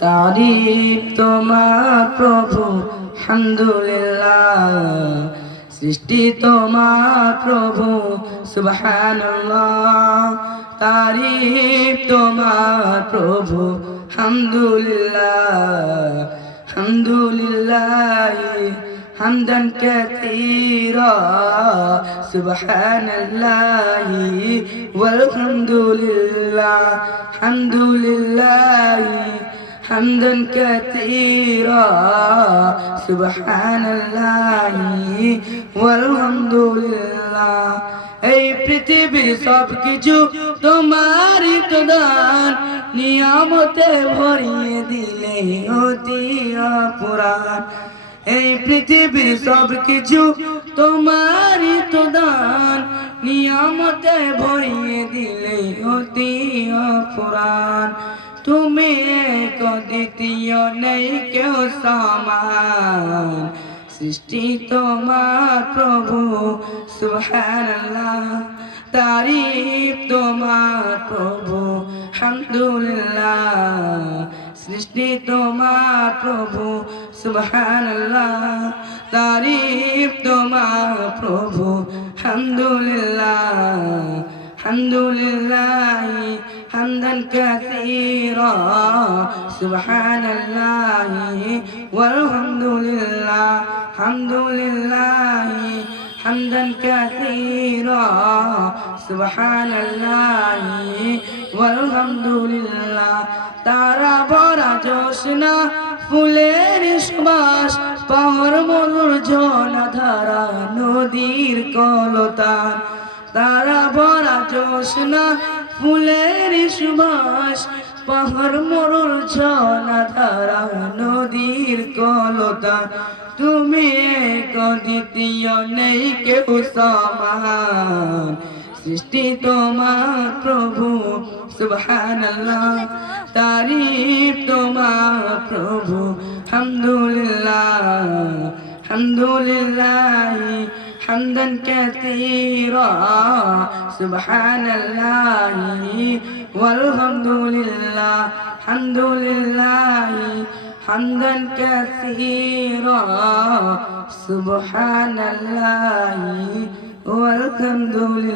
तारीफ তোমার প্রভু হামদুলিল্লাহ সৃষ্টি তোমার প্রভু সুবহানাল্লাহ তারিফ তোমার প্রভু হামদুলিল্লাহ হামদুলিল্লাহ হামদান কাসীরা সুবহানাল্লাহ ওয়ালহামদুলিল্লাহ হামদুলিল্লাহ حمدا كثيرا سبحان الله والحمد لله এই পৃথিবীর সব কিছু তোমারই তো দান নিয়ামতে ভরিয়ে দিলে অতি অপুরাণ এই পৃথিবীর সব কিছু তোমারই তো দান নিয়ামতে ভরিয়ে দিলে অতি অপুরাণ তুমি এক দ্বিতীয় নেই কেউ সমান সৃষ্টি তোমার প্রভু সুবহানাল্লাহ তারিফ তোমার প্রভু হামদুলিল্লাহ সৃষ্টি তোমার প্রভু সুবহানাল্লাহ তারিফ তোমার প্রভু হামদুলিল্লাহ হামদুলিল্লাহ حمدا كثيرا سبحان الله والحمد لله حمد لله حمدا كثيرا سبحان الله والحمد لله তারা ভরা জোছনা ফুলের সুবাস পাহাড় মরুর ঝর্ণাধারা নদীর কলতান তারা ভরা জোছনা ফুলের সুবাস পাহাড় মরুর ঝর্ণাধারা নদীর কলতান তুমি এক দ্বিতীয় নেই কেউ সমান সৃষ্টি তোমার প্রভু সুবহানাল্লাহ তারিফ তোমার প্রভু হামদুলিল্লাহ হামদুলিল্লাহ حمدا كثيرا سبحان الله والحمد لله حمد لله حمدا كثيرا سبحان الله والحمد لله